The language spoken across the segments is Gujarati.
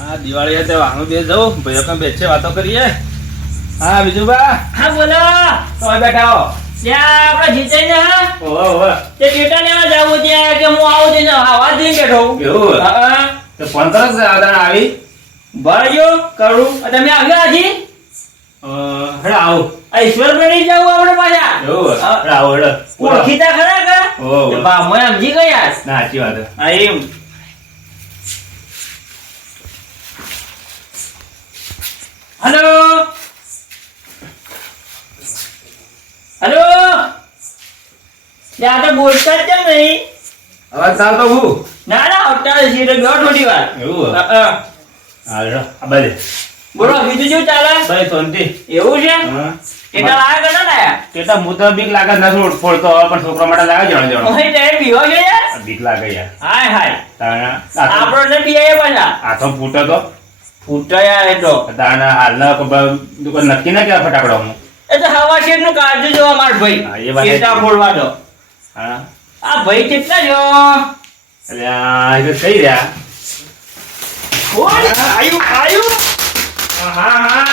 હા દિવાળી તે વાહનો બે જવું ભાઈઓ કઈ બેસે વાતો કરીએ. હા બીજું બા. હા બોલો. તો બેઠા હો. ત્યાં આપણે જીતે ને હા. ઓહો. તે ડેટા લેવા જાવું ત્યાં કે હું આવું દઈને આવા દઈને બેઠો. એવું હા. તો ફોન કરો છે આદરણ આવી. ભરજો કરું. તમે આવ્યા હજી? હેડો આવું. આ ઈશ્વર બની જાવું આપણે પાછા. એવું હેડો આવો હેડો. ઓળખીતા ખરા કે? ઓહો. બા મોય સમજી ગયા. ના સાચી વાત. હા એમ. હેલો. હેલો. ત્યાં તો બોલતા જ કેમ નહીં? અવાજ ચાલતો હું. ના ના આવતા હશે એટલે બેઠો થોડી વાર. એવું હા. હા હેડો આ બાજુ. બોલો બીજું શું ચાલે? ભાઈ શાંતિ. એવું છે? હા. કેટલા લાયા કે ના લાયા? કેટલા હું તો બીક લાગે નથી ફોડતો પણ છોકરા માટે લાગે જણો જણો. ઓય તે બીવો છે યાર? બીક લાગે યાર. હાય હાય. તાણા આપણો ને બીએ પાછા. હાથો ફૂટો તો ફૂટાયા એ તો. તાણા હાલના દુકાન નક્કી ના કેવા ફટાકડામાં. એ તો હવા શેર નું કાળજું જોવા માર ભાઈ. હા, એ વાત કેટલા સાચી. ફોડવા તો. હા આ ભાઈ કેટલા જો? એટલે આ એ તો કઈ રહ્યા. ફોડ. આયુ આયુ. હા હા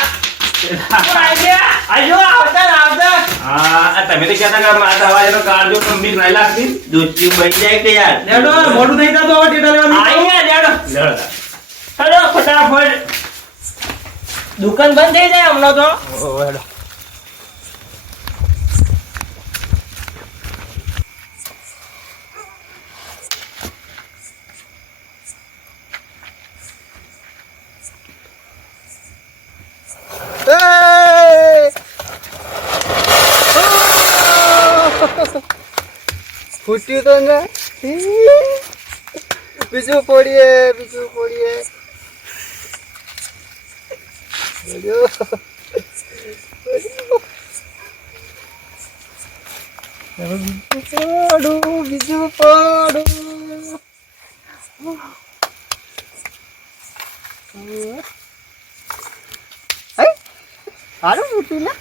આજો આવતા આવતા. હા તમે તો કહેતા કે મારા અવાજનો કાળજો પણ બીક નહીં લાગતી. દૂધી બની જાય કે યાર. લેડો મોઢું થઈ જતો હવે ટેટા લેવાનું. આયા લેડો. લેડો. હેલો ફટાફટ. દુકાન બંધ થઈ જાય હમણાં તો. ઓ હેડો. ફૂટ્યું તો ને બીજું પોડીએ બીજું પાડું સારું ફૂટ્યું ને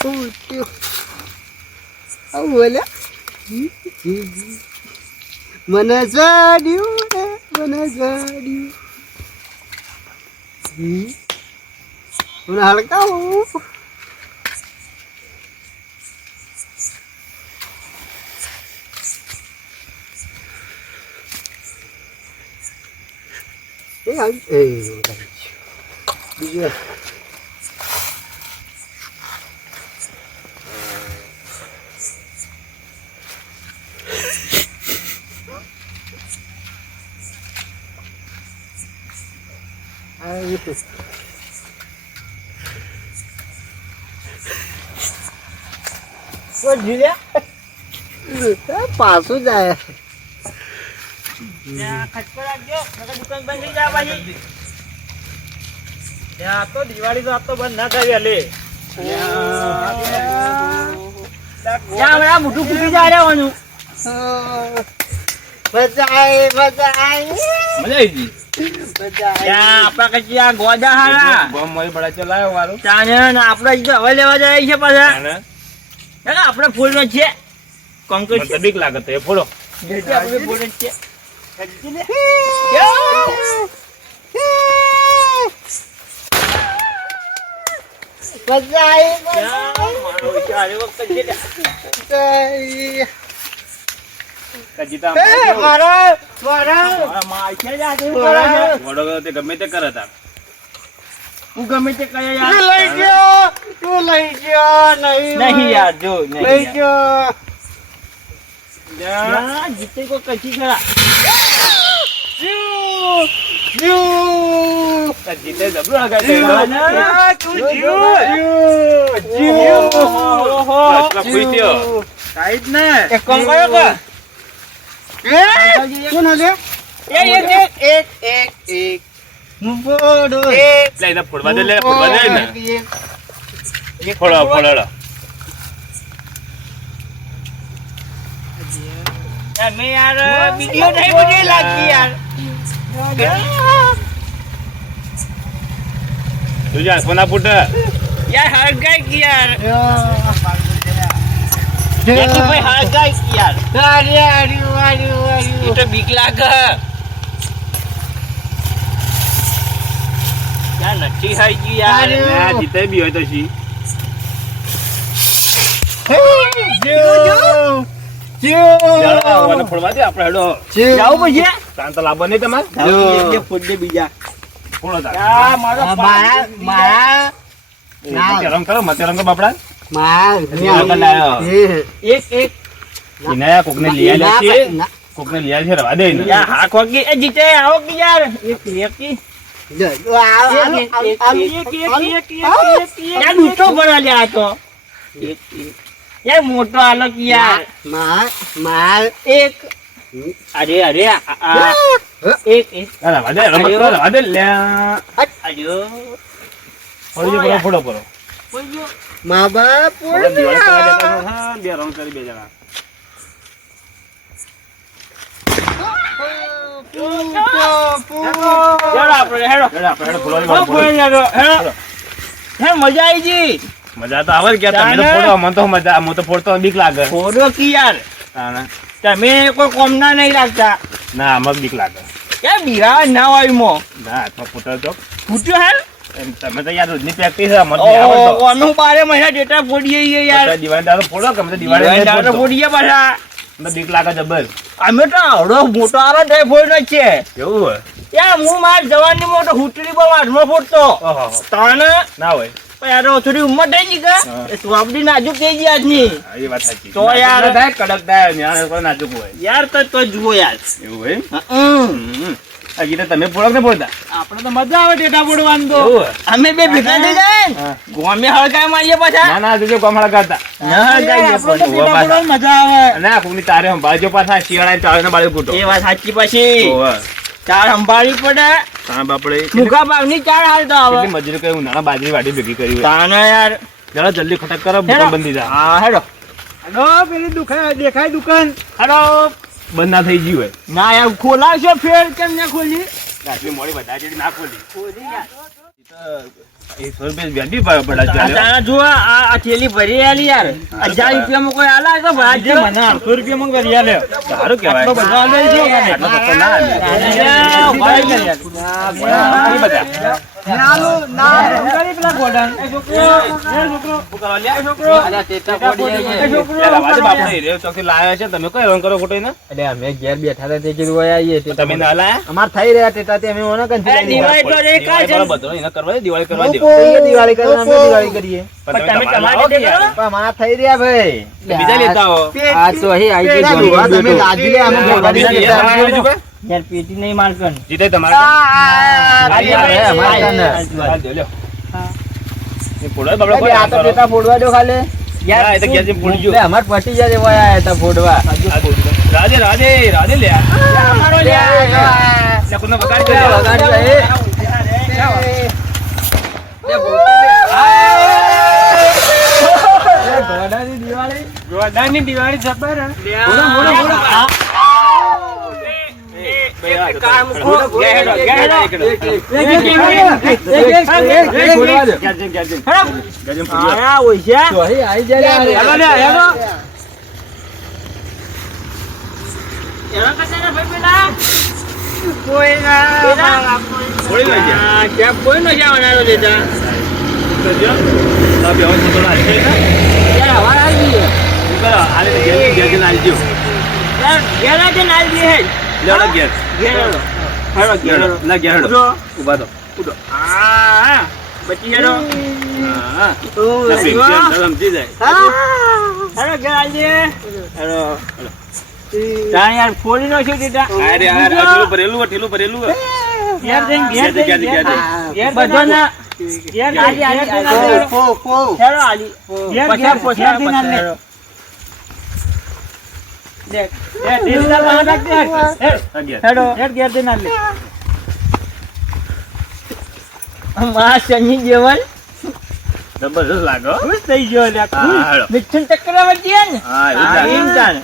પૂટ્યું આવું બોલે મને જાડ્યું મને હળકાવું બીજું પાછું જાય ખટકો રાખજો દુકાન બંધ થઈ જાય પાછી. ત્યાં તો દિવાળી તો આપ તો બંધ ના કરી લે. ત્યાં હમણાં મોઢું ફૂટી જાય રહેવાનું. મજા આવી મજા આવી ગઈ. ત્યાં આપણા કચ્છી આ ગોદા હારા બોમ્બ મારી પડા ચલાયો વાળો. ત્યાં આપણે હવે લેવા જાય છે પાછા. આપણે ફૂલ નો છે મને તો બીક લાગે તો એ ફોડો. આપણે ફૂલ જ છે. મજા મારો વિચાર એ વખત છે ને. આવી કજીતા મારા માર છે જ આજે ઉપર છે. વડો તે ગમે તે કરે તા. હું ગમે તે કહે યાર. તું લઈ ગયો નહીં યાર જો નહીં લઈ યાર. ગયો ના જીતે કો કચ્છી ખરા. કજીતે જબરો આગળ તું કાઈ જ ને. એક કામ કરો કે શું ના લે એક લે એને ફોડવા દે ને. ફોડો. તમે યાર વિડિયો નહીં બની લાગી યાર તુજા કોના પુટ યાર હળગાઈ ગઈ યાર જેકી ભાઈ હળગાઈ ગઈ યાર એ તો બીક લાગે યાર નથી હાઈ ગઈ યાર ના જીતે બી હોય તો છી ચાલો ફોડવા દે આપણે હેડો જાવ પછી શાંત લાવવા નહીં તમારે એક ફૂટ દે બીજા ફોડો તાર આ મારો મતે રંગ કરો મતે રંગ બાપડા એક એક ઇનાયા કોકને લઈ આવ્યા છે કોકને લઈ આવ્યા છે રવા દે ને યાર હા ખોગી એ જીતે આવો કે યાર એક એક યાર દૂધો ભરવા લે આ તો યાર મોટો આલો કે યાર એક અરે અરે એક એક રવા દે રમત કરો રવા દે લે અયો ફોડજો ફોડો ફોડો મા બાપ દિવાળી કરવા દેતા હા બે રંગ કરી બે જણા યાર આપણે હેડો આપણે ફોડવાની હેડો હે મજા આવી જી મજા તો આવે કે તમે તો ફોડો મને તો મજા હું તો ફોડતો બીક લાગે ફોડો કી યાર તાણે તમે કોઈ કોમના નહીં લાગતા ના આમાં બીક લાગે યાર બીરા ના હોય મો ના હાથમાં ફૂટો તો ફૂટ્યો હે એમ તમે તો યાર રોજની પ્રેક્ટિસ છે મને આવડતો ઓ અનુ 12 મહિના ડેટા ફોડીએ છીએ યાર દિવાળી દાડો ફોડો કે મને દિવાળી દિવાળી દાડો દાડો ફોડીએ પાછા મને બીક લાગે જબર અમે તો આવડો મોટો આરો દે ફોડનો છે કેવું હોય યાર હું માર જવાની મોટો હુટડી પર હાથમાં ફોડતો ઓહો તાણે ના હોય યાર થોડી ઉંમર થઈ ગઈ કે એ સ્વાબડી નાજુક થઈ ગઈ આજની હા, એ વાત સાચી તો યાર થાય કડક થાય ન્યા કોઈ નાજુક હોય યાર તો જુઓ યાર એવું હોય હમ. હજી તો તમે ફોડો કે ફોડતા આપણે તો મજા આવે ડેટા ફોડવાનું તો એવું હોય? અમે બે ભેગા થઈ જાય ને હા. ગોમે હળગાય મારીએ પાછા ના ના જોજો કોમળા કરતા ના હળગાઈએ આપણે તો પણ. ડેટા ફોડવાની મજા આવે ના કોકની તારે બાજુ પાછા શિયાળા ચાલે ને બાજુ ફૂટો એ વાત સાચી પછી ઓહો ચાર સંભાળવી પડે તાણ બાપડે મુખા ભાવની ચાર હાલતો આવે કેટલી મજૂરી કરી ઉનાળા બાજરી વાડી ભેગી કરી હોય તાને યાર જરા જલ્દી ખટક કરો હેડો. દુકાન બંધી જા હા હેડો પેલી દુકાન દેખાય દુકાન હેડો બંધ ના થઈ ગઈ હોય ના યાર ખોલાવશો ફેર કેમ ના ખોલી આટલી મોડી બધા જેડી ના ખોલી 100 રૂપિયા વ્યાજી પાડો પડા ચાલે તારા જો આ થેલી ભરી આલી યાર 1000 રૂપિયામાં કોઈ આલા તો ભાઈ મને 800 રૂપિયામાં ભરી આલે સારું કહેવાય આટલો બધો આલે છે આટલો બધો ના આલે. નહીં બધા લાયા છે તમે કઈ રંગ કરો ખોટો ને અમે ઘેર બેઠા હતા તે કીધું ઓય આવીએ તે તમે ના લાયા અમાર થઈ રહ્યા ટેટા તે અમે ઓના કંથી અરે દિવાળી તો રે કા છે દિવાળી બધો એને કરવા દે, દિવાળી કરવા દે. દિવાળી કરવા અમે દિવાળી કરીએ પણ તમે તમારે તમારે લાવો કે દેખો. યાર? પણ અમાર થઈ રહ્યા ભાઈ બીજા લેતા આવો. આ તો અહીં આવી ગયો જોવા તમે લાજી લે અમે બોલવાની બીજા લેતા આવો બીજું કોઈ? યાર પેટી નહીં મારકન જીતે તમારે આવી આવે અમાર કાને હાલ દે, લ્યો. એ ફોડો બાબડો કોઈ આ આમ તો કરો. ટેટા ફોડવા દો ખાલી હા, એ તો ઘેરથી ફોડી ગયો. લે અમાર પટી જાય એવા આયા હતા ફોડવા રાધે રાધે રાધે લે અમારો લે, યાર લે કોનો બગાડ લે, કર્યો? વગાડ્યો, એ. ગોડાની દિવાળી જબર બોલો, બોલો, બોલો. કામ હેડો, હેડો, હેડો, હેડો. ઘેર જઈને, ઘેર જઈને. ઘેર જઈને ફોડી લો. તો અહીં આવી જાય લે. હેડો લે, હેડો. ફોડી લો જ્યાં. કોઈ નો જવાના દેતા કરજો. તો બે હવે છોકરો હાલશે ને? યાર હવા આવી ગઈ શું કરો? હાલે તો ઘેર જઈને હાલજો. યાર ઘેરા કે નાલ દી હે લેવડો ઘેર. ઘેરો હેડો ઘેરડો. લા ઘેર હેડો. ઉડો ઊભા થો. ઉડો આ બચી હેડો હા. લા પેન્શન તો સમજી જાય. હેડો ઘેર આવજે હેડો તાણ યાર ફોડી નો છે દીટા અરે યાર, આ ઠેલું ભરેલું હોય, ઠેલું ભરેલું હોય. ઘેર જઈને ઘેર ઘેર જઈને, જઈને ઘેર જઈને. ઘેર બધો ના ઘેર આલી આલી હેડો આલી ઘેર ઘેર ઘેર દિન આલે દેખ દેખ દિલના બહાર રાખ દે આ ઘેર. હેડો ઘેર ઘેર દિન આલે માં શનિ જેવલ જબરદસ્ત લાગે હો. ખુશ થઈ ગયો લે હા, હેડો. મિથુન ચક્રવર્તી હે ને હા, એવું જ લાગે. એમ તાણ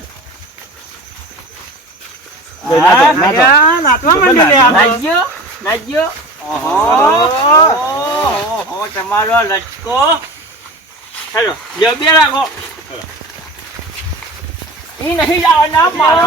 નાચો. નાચવા માંડ્યો લે આ. નાચજો નાચજો ઓહો તમારો લચકો હેલો જો બે રાખો ઈ નહીં જવાના મારો